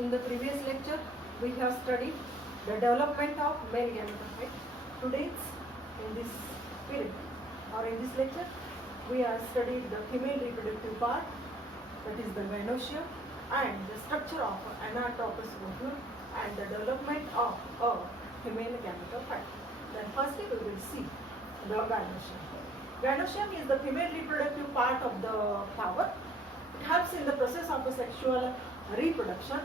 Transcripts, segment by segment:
In the previous lecture, we have studied the development of male gametophyte. Today, in this period or in this lecture, we have studied the female reproductive part, that is the gynoecium, and the structure of anatropous ovule and the development of a female gametophyte. Then firstly, we will see the gynoecium. Gynoecium is the female reproductive part of the flower. It helps in the process of the sexual reproduction.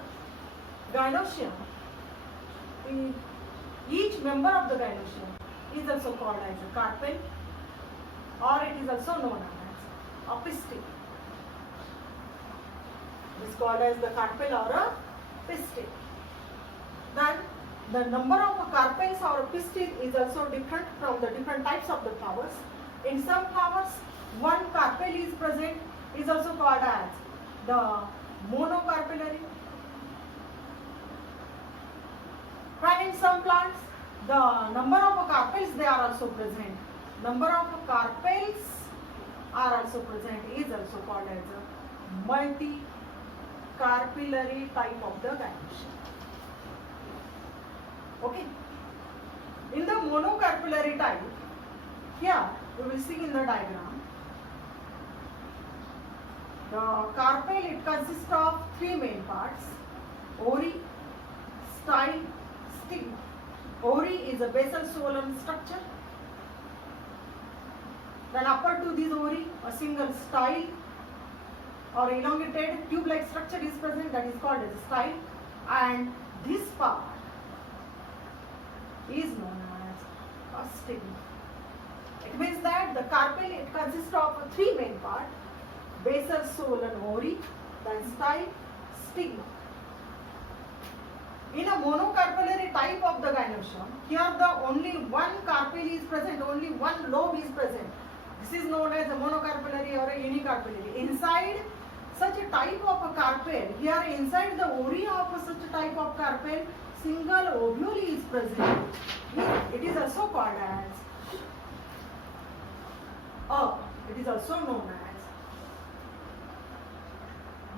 Gynoecium, each member of the gynoecium is also called as a carpel, or it is also known as a pistil. It is called as the carpel or a pistil. Then the number of carpels or pistil is also different from the different types of the flowers. In some flowers, one carpel is present, is also called as the monocarpellary. When in some plants, the number of carpels they are also present. Number of carpels are also present is also called as a multi-carpellary type of the gynoecium. Okay. In the monocarpellary type, here we will see in the diagram, the carpel, it consists of three main parts: ovary, style, stigma. Ovary is a basal swollen structure. Then upper to this ovary, a single style or elongated tube-like structure is present, that is called as a style, and this part is known as a stigma. It means that the carpel, it consists of three main parts: basal swollen ovary, then style, stigma. In a monocarpellary type of the gynoecium, here the only one carpel is present, only one lobe is present. This is known as a monocarpellary or a unicarpellary. Inside such a type of a carpel, here inside the ovary of such a type of carpel, single ovule is present. It is also called as it is also known as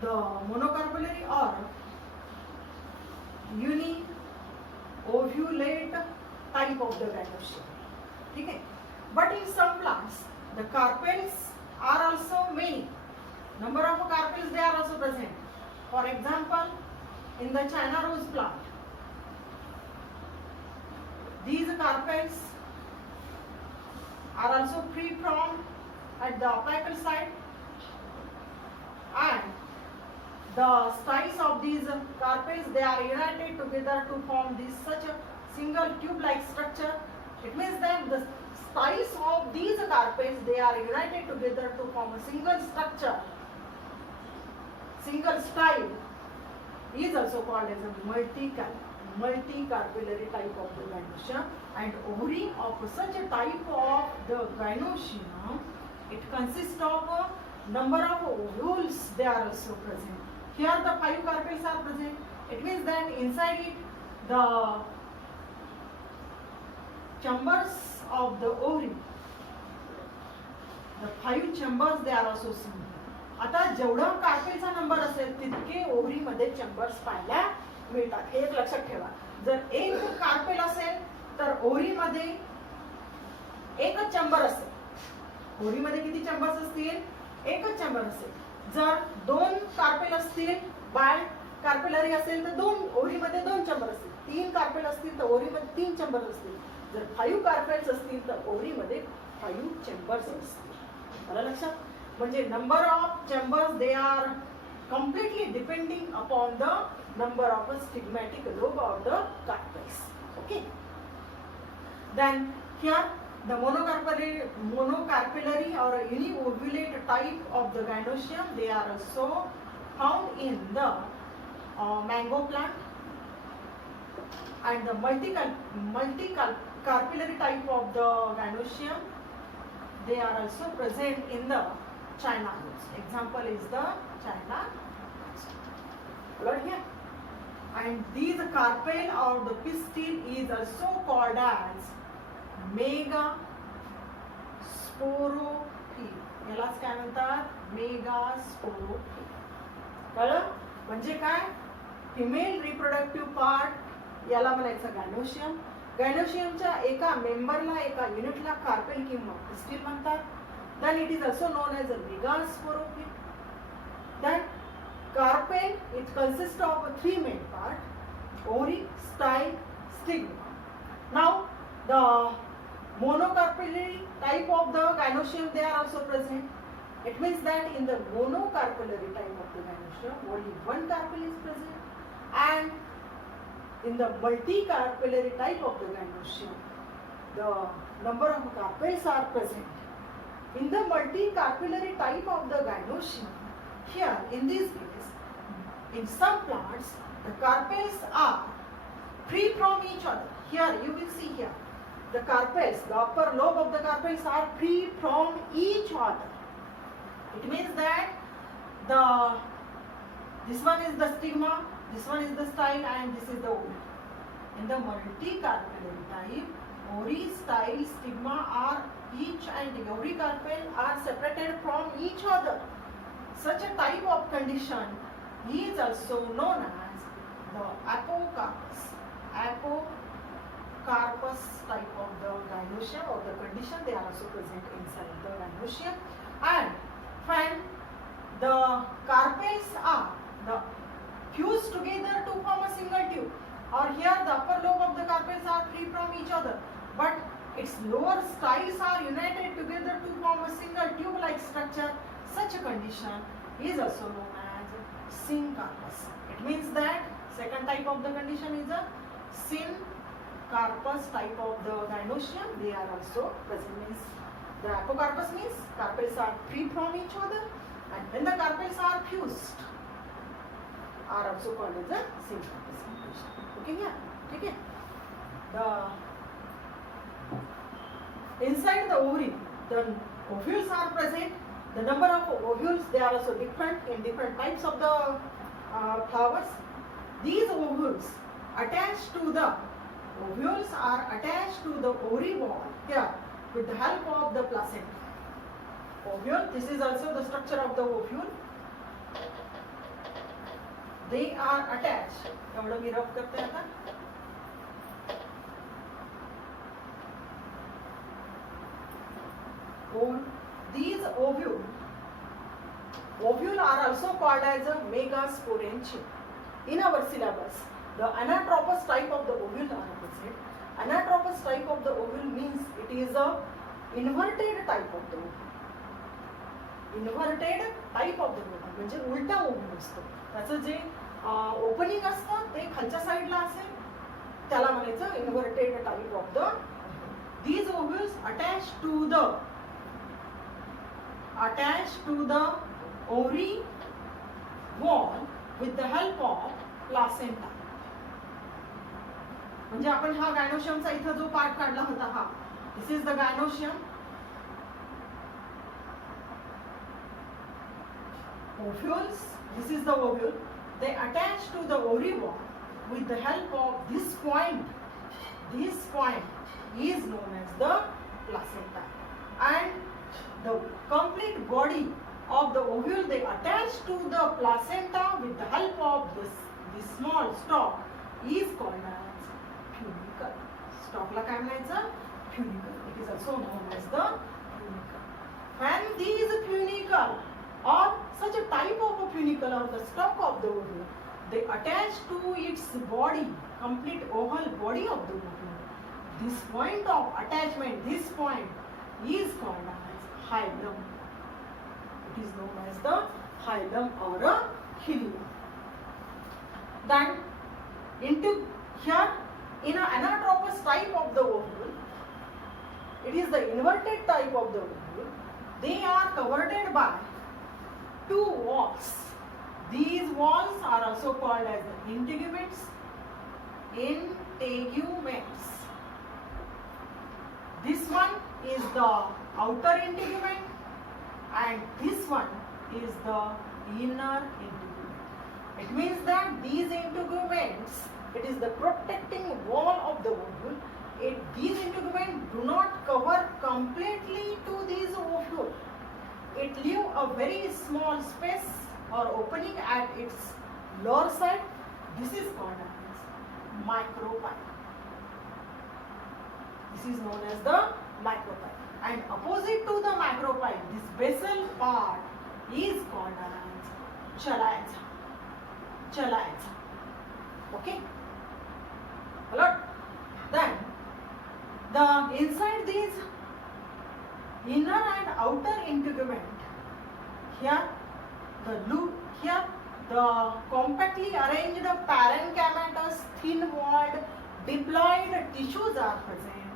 the monocarpellary or uni-ovulate type of the gynoecium. Okay? But in some plants, the carpels are also many. Number of carpels they are also present. For example, in the China rose plant, these carpels are also pre-formed at the apical side, and the styles of these carpels they are united together to form this such a single tube-like structure. It means that the styles of these carpels they are united together to form a single structure. Single style is also called as a multi-carpellary type of the gynoecium, and ovary of such a type of the gynoecium, it consists of a number of ovules they are also present. Here the 5 carpels are present. It means that inside it the chambers of the ovary, the 5 chambers they are also seen. आता जेवढा कार्पेलचा number असेल तितके ovary मध्ये chambers पाहायला मिळतात. हे एक लक्षात ठेवा. जर एक कार्पेल असेल तर ओव्हरी मध्ये एकच चेंबर असेल. ओव्हरी मध्ये किती चेंबर्स असतील? एकच चेंबर असेल. जर 2 कार्पेल असतील, बाय कार्पेलरी असेल तर ओव्हरी मध्ये 2 चेंबर असतील. 3 कार्पेल असतील तर ओव्हरी मध्ये 3 चेंबर असतील. जर 5 कार्पेल्स असतील तर ओव्हरी मध्ये 5 चेंबर्स असतील. मला लक्षात? म्हणजे number of chambers they are completely depending upon the number of a stigmatic lobe of the carpels. Okay. Then here the monocarpellary or uni-ovulate type of the gynoecium they are also found in the mango plant, and the multi-carpellary type of the gynoecium they are also present in the China rose. Example is the China rose. Right here. And these carpel or the pistil is also called as megasporophyll. यालाच काय म्हणतात? Megasporophyll. कळलं? म्हणजे काय? Female reproductive part याला म्हणायचं gynoecium. गायनोशियमच्या एका मेंबरला, एका युनिटला कार्पेल किंवा पिस्टिल म्हणतात. Then it is also known as a megasporophyll. Then carpel, it consists of three main parts: ovary, style, stigma. Now the monocarpellary type of the gynoecium, they are also present. It means that in the monocarpellary type of the gynoecium only one carpel is present, and in the multicarpellary type of the gynoecium the number of carpels are present. In the multicarpellary type of the gynoecium, here in this case, in some plants the carpels are free from each other. Here you will see here the carpels, the upper lobe of the carpels are free from each other. It means that this one is the stigma, this one is the style, and this is the ovary. In the multicarpellary type, ovary, style, stigma are each, and ovary carpel are separated from each other. Such a type of condition is also known as the apocarpus. Apocarpus type of the gynoecium, or the condition, they are also present inside the gynoecium. And when the carpels are fused together to form a single tube, or here the upper lobe of the carpels are free from each other, but its lower styles are united together to form a single tube-like structure, such a condition is also known as syncarpus. It means that second type of the condition is a syncarpus type of the gynoecium. They are also present. Means the apocarpus means carpels are free from each other, and when the carpels are fused are also called as a syncarpus condition. Okay, yeah, okay. The inside the ovary, the ovules are present. The number of ovules, they are also different in different types of the flowers. These ovules are attached to the ovary wall here with the help of the placenta. Ovule, this is also the structure of the ovule. They are attached. एवढं मी rough करते आता. These ovule are also called as a megasporangium. In our syllabus, the anatropous type of the ovule are present. Anatropous type of the ovule means it is a inverted type of the ovule. Inverted type of the ovule म्हणजे उलटा ovule असतो. त्याचं जे opening असतं ते खालच्या साईडला असेल, त्याला म्हणायचं inverted type of the. These ovules attached to the ovary wall with the help of placenta. म्हणजे आपण हा गायनोशियमचा इथं जो पार्ट काढला होता हा, this is the gynoecium. Ovules, this is the ovule. They attach to the ovary wall with the help of this point. This point is known as the placenta, and the complete body of the ovule, they attach to the placenta with the help of this small stalk is called as funicle. Stalk la काय म्हणायचं? Funicle. It is also known as the funicle. When these funicle or such a type of a funicle or the stalk of the ovule, they attach to its body, complete oval body of the ovule. This point of attachment, this point is called as hilum. It is known as the hilum or a hilum. Then into here in an anatropous type of the ovule, it is the inverted type of the ovule. They are covered by two walls. These walls are also called as the integuments. Integuments. This one is the outer integument, and this one is the inner integument. It means that these integuments, it is the protecting wall of the ovule. These integuments do not cover completely to these ovule. It leaves a very small space or opening at its lower side. This is called as micropyle. This is known as the micropyle. And opposite to the micropyle, this basal part is called as chalaza. Chalaza. Okay? Hello? Then the inside these inner and outer integument, here the compactly arranged parenchymatous thin-walled diploid tissues are present,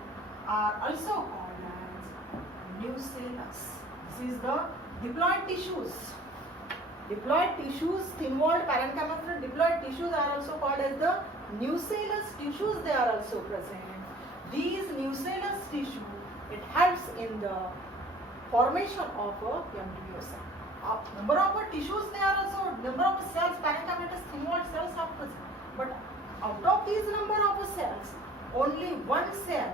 are also called as nucellus. This is the diploid tissues. Diploid tissues, thin-walled parenchymatous diploid tissues are also called as the nucellus tissues. They are also present. These nucellus tissue, it helps in the formation of a embryo cell. Number of tissues, they are also, number of cells, parenchymatous thin-walled cells are present. But out of these number of cells, only one cell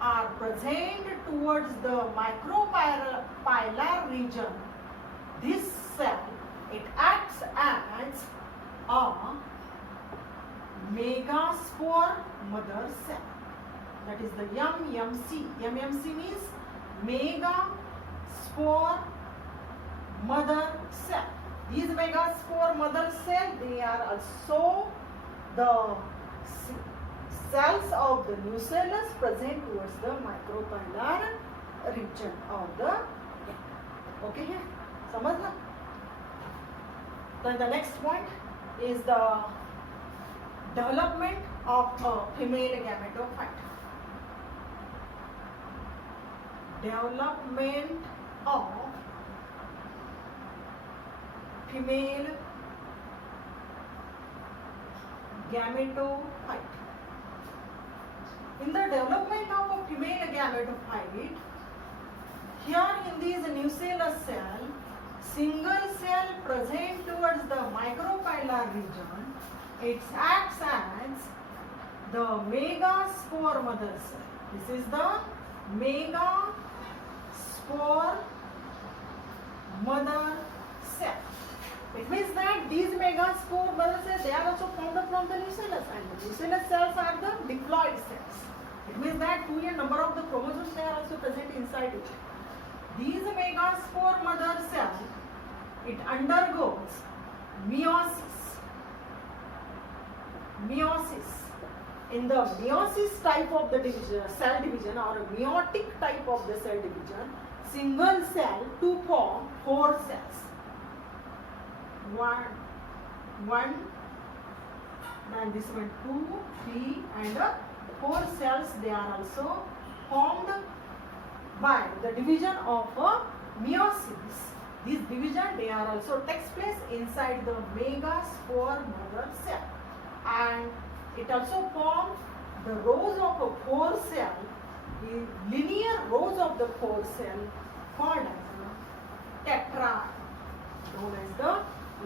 are present towards the micropylar region. This cell, it acts as a megaspore mother cell. That is the MMC. MMC means megaspore mother cell. These megaspore mother cell, they are also the cells of the nucellus present towards the micropylar region of the. Okay here? समझना? Then the next point is the development of a female gametophyte. Development of female gametophyte. In the development of a female gametophyte, here in these nucellus cell, single cell present towards the micropylar region, it acts as the megaspore mother cell. This is the megaspore mother cell. It means that these megaspore mother cells, they are also formed from the nucellus, and the nucellus cells are the diploid cells. It means that 2n number of the chromosomes, they are also present inside it. These megaspore mother cell, it undergoes meiosis. In the meiosis type of the division, cell division, or a meiotic type of the cell division, single cell to form 4 cells. One, then this one 2, 3, and 4 cells. They are also formed by the division of meiosis. This division, they are also takes place inside the megaspore mother cell, and it also forms the rows of a 4 cell, the linear rows of the 4 cell called as a tetrad, known as the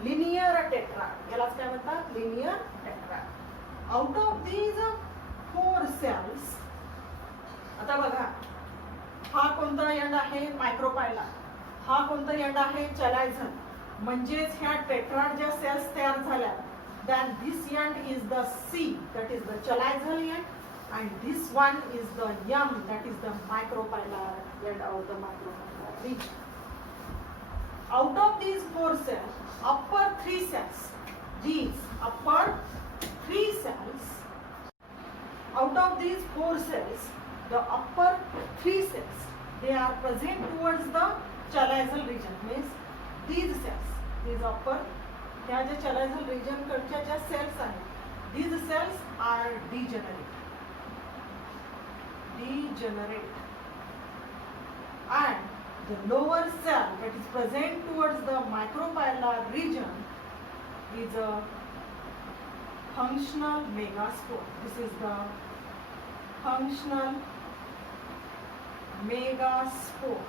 linear tetrad. यालाच काय म्हणतात? Linear tetrad. Out of these 4 cells, आता बघा, हा कोणता and आहे? मायक्रोपायलर. हा कोणता एंड आहे? चलायझल. म्हणजेच ह्या टेट्राड ज्या सेल्स तयार झाल्या, then this end is the C, that is the chalazial end, and this one is the M, that is the micropylar end of the micropylar region. Out of these 4 cells, upper 3 cells, these upper 3 cells, out of these 4 cells, the upper 3 cells, they are present towards the chalazial region. Means these cells, these upper, ह्या ज्या chalazial region कडच्या ज्या cells आहेत, these cells are degenerate. And the lower cell that is present towards the micropylar region is a functional megaspore. This is the functional megaspore.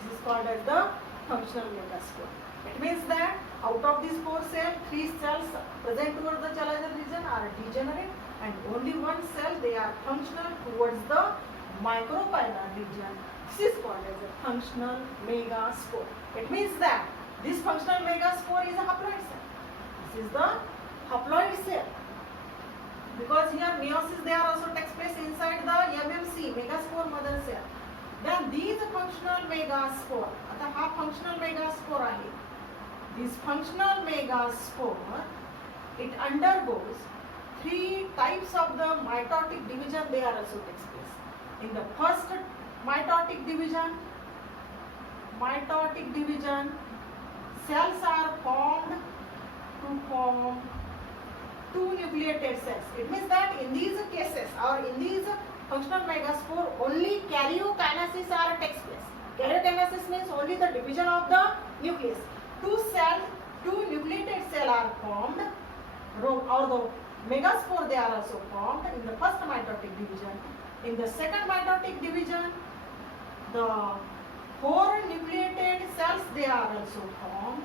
This is called as the functional megaspore. It means that out of these 4 cells, 3 cells present towards the chalazial region are degenerate, and only 1 cell, they are functional towards the micropylar region. This is called as a functional megaspore. It means that this functional megaspore is a haploid cell. This is the haploid cell, because here meiosis they are also takes place inside the MMC, megaspore mother cell. Then these functional megaspore, आता हा functional megaspore आहे. This functional megaspore, it undergoes 3 types of the mitotic division. They are also takes place. In the first mitotic division, cells are formed to form 2 nucleated cells. It means that in these cases or in these functional megaspore only karyokinesis are takes place. Karyokinesis means only the division of the nucleus. 2 nucleated cells are formed, or the megaspore they are also formed in the first mitotic division. In the second mitotic division, the 4 nucleated cells they are also formed,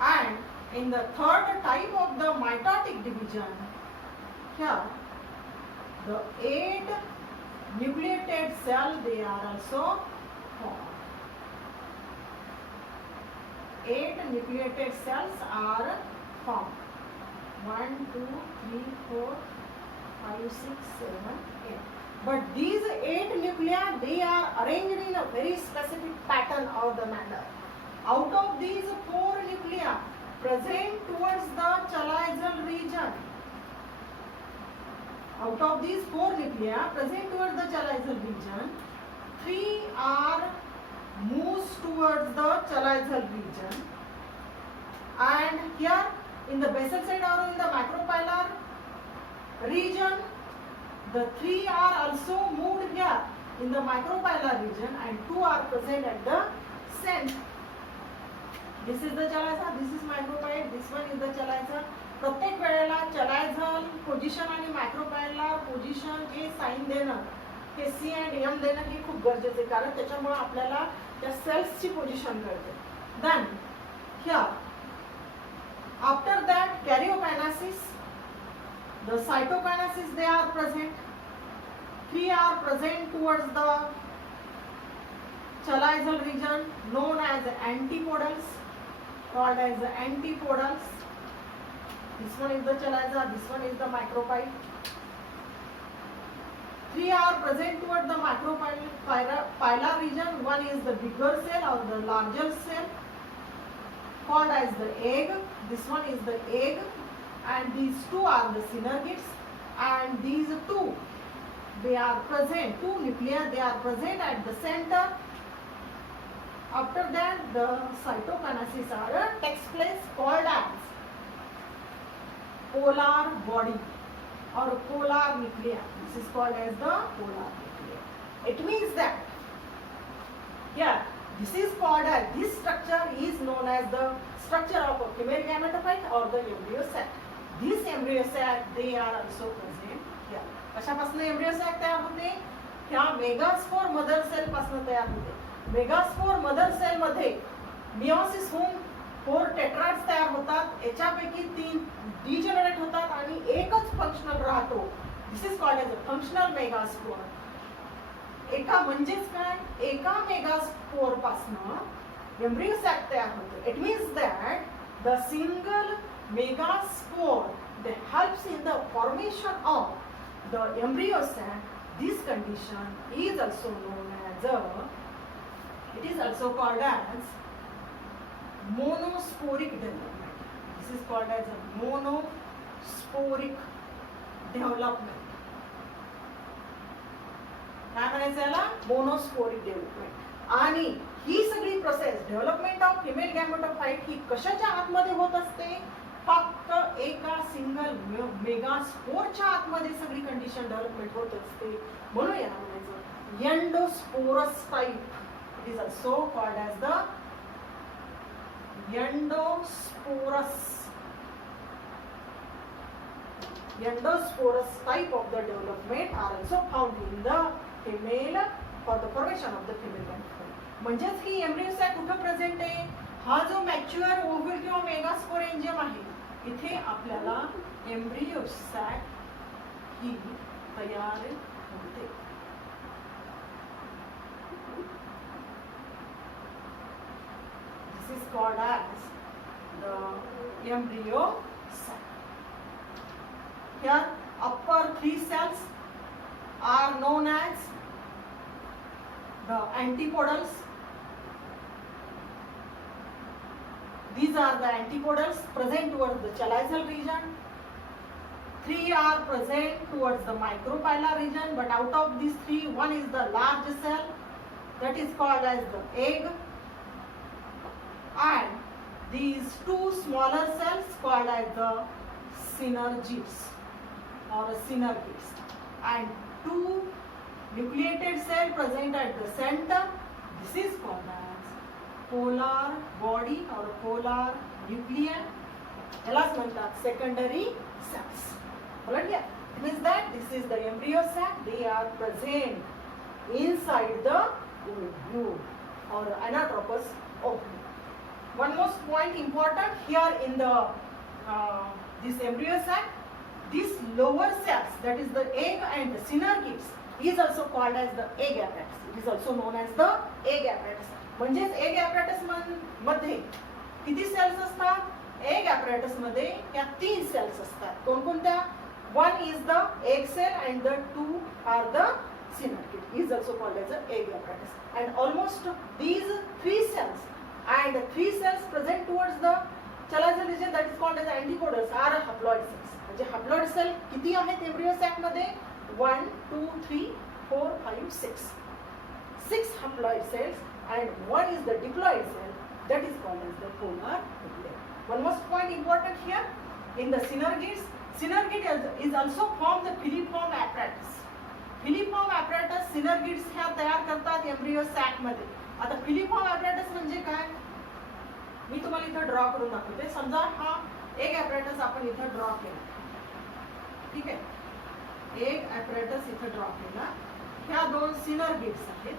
and in the third type of the mitotic division, here the 8 nucleated cells they are also formed. 8 nucleated cells are formed. 1, 2, 3, 4, 5, 6, 7, 8. But these 8 nuclei they are arranged in a very specific pattern or the manner. Out of these 4 nuclei present towards the chalazial region, out of these 4 nuclei present towards the chalazial region, 3 are moves towards the chalazial region, and here in the basal side or in the macropylar region, the 3 are also moved here in the macropylar region, and 2 are present at the center. This is the chalaza, this is macropyle, this one is the chalaza. प्रत्येक वेळेला चलायझल position आणि मॅक्रोपायलर position हे sign देणं, हे सी and M देणं हे खूप गरजेचं आहे, कारण त्याच्यामुळे आपल्याला त्या सेल्सची पोझिशन कळते. Then here after that karyokinesis, the cytokinesis they are present. 3 are present towards the chalazial region known as antipodals, called as antipodals. This one is the chalaza, this one is the macropyle. 3 are present towards the macropylar region. One is the bigger cell or the larger cell called as the egg. This one is the egg, and these 2 are the synergids, and these 2 they are present, 2 nuclei they are present at the center. After that the cytokinesis takes place, called as polar body or polar nuclei. This is called as the polar nuclei. It means that here this is called as, this structure is known as the structure of a female gametophyte or the embryo sac. These embryo sac they are also present here. कशापासून embryo sac तयार होते? ह्या megaspore mother cell पासून तयार होते. Megaspore mother cell मध्ये meiosis होऊन 4 टेट्राड्स तयार होतात, याच्यापैकी 3 डिजनरेट होतात आणि एकच फंक्शनल राहतो. This is called as a functional megaspore. एका म्हणजेच काय, एका मेगास्पोर पासून एम्ब्रियो सॅक तयार होते. It means that the single megaspore that helps in the formation of the embryo sac. This condition is also known as it is also called as monosporic development. This is called as a monosporic development. काय म्हणायचं याला? Monosporic development. आणि ही सगळी process development of female गॅमेटोफाइट ही कशाच्या आतमध्ये होत असते? फक्त एका सिंगल मेगास्पोरच्या आतमध्ये सगळी कंडिशन डेव्हलपमेंट होत असते. म्हणून याला म्हणायचं endosporous type. It is also called as the endosporous type of the development are also found in the female for the formation of the female gametophyte. म्हणजेच ही एम्ब्रियो सॅक कुठे प्रेझेंट आहे? हा जो मॅच्युअर ओव्हल किंवा megasporangium आहे, इथे आपल्याला एम्ब्रियो सॅक ही तयार होते. This is called as the embryo sac. Here upper 3 cells are known as the antipodals. These are the antipodals present towards the chalazial region. 3 are present towards the micropylar region, but out of these 3, one is the large cell, that is called as the egg, and these 2 smaller cells called as the synergids or synergids, and 2 nucleated cell present at the center. This is called as polar body or polar nuclei. यालाच म्हणतात secondary cells. It means that this is the embryo sac. They are present inside the ovule or anatropous ovule. One most point important here in the this embryo sac, these lower cells, that is the egg and the synergids, is also called as the egg apparatus. It is also known as the egg apparatus. म्हणजेच egg apparatus मध्ये किती sales असतात? egg apparatus मध्ये या 3 sales असतात. कोणकोणत्या? One is the egg cell and the 2 are the synergid. Is also called as the egg apparatus. And almost these 3 cells and 3 cells present towards the chalazial region, that is called as antipodals, are haploid cells. म्हणजे haploid cell किती आहेत embryo sac मध्ये? 1, 2, 3, 4, 5, 6. 6 haploid cells and 1 is the diploid cell, that is called as the polar nuclei. One most point important here in the synergids. Synergid is also form the filiform apparatus. Filiform apparatus synergids ह्या तयार करतात embryo sac मध्ये. आता filiform apparatus म्हणजे काय? मी तुम्हाला इथे draw करून दाखवते. समजा हा एक apparatus आपण इथे ड्रॉ केला. ठीक आहे? एक apparatus इथे ड्रॉ केला. ह्या 2 synergids आहेत.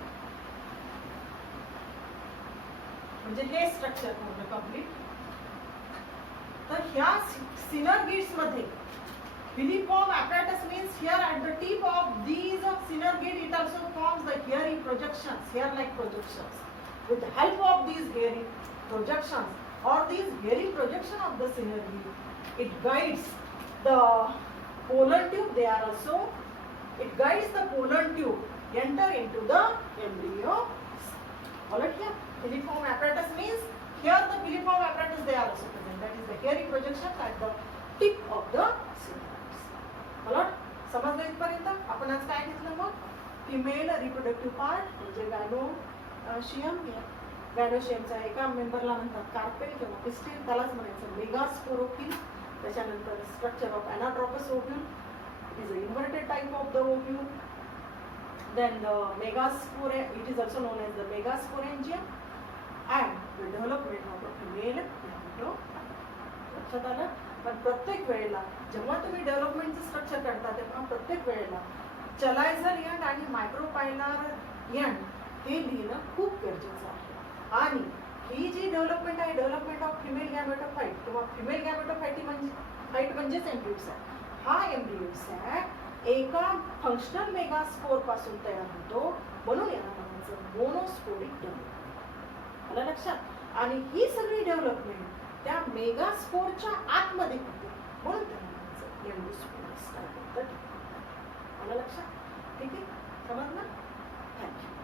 म्हणजे हे स्ट्रक्चर पूर्ण कंप्लीट. तर ह्या synergids मध्ये filiform apparatus means here at the tip of these synergid it also forms the hairy projections, hair-like projections. With the help of these hairy projections or these hairy projection of the synergid, it guides the polar tube. They are also, it guides the polar tube enter into the embryo. Alright, here filiform apparatus means here the filiform apparatus they are also present. That is the hairy projection at the tip of the synergid. समजलं इथपर्यंत? आपण आज काय घेतलं मग? Female reproductive part म्हणजे गॅनोशियम. गॅनोशियमचा एका मेंबरला म्हणतात carpel किंवा पिस्टिल, त्यालाच म्हणायचं मेगास्पोरोफिल. त्याच्यानंतर structure of anatropous ovule, it is a inverted type of the ovule. Then the megaspore, it is also known as the megasporangium and the development of the female gameto. लक्षात आलं? पण प्रत्येक वेळेला जेव्हा तुम्ही डेव्हलपमेंटचं स्ट्रक्चर करता तेव्हा प्रत्येक वेळेला चलायझल एंड आणि मायक्रोपायलर एंड हे लिहिणं खूप गरजेचं आहे. आणि ही जी डेव्हलपमेंट आहे, डेव्हलपमेंट ऑफ फिमेल गॅमेटोफाइट किंवा फिमेल गॅमेटोफाइट म्हणजेच एम्ब्रियो सॅक. हा एम्ब्रियो सॅक एका फंक्शनल मेगास्पोर पासून तयार होतो, म्हणून याला म्हणायचं मोनोस्पोरिक डेव्हलपमेंट. आलं लक्षात? आणि ही सगळी डेव्हलपमेंट त्या मेगास्पोरच्या आतमध्ये होते, म्हणून त्याला म्हणायचं एंडोस्पोरिक स्टार्ट. आलं लक्षात? ठीक आहे? समजलं? थँक्यू.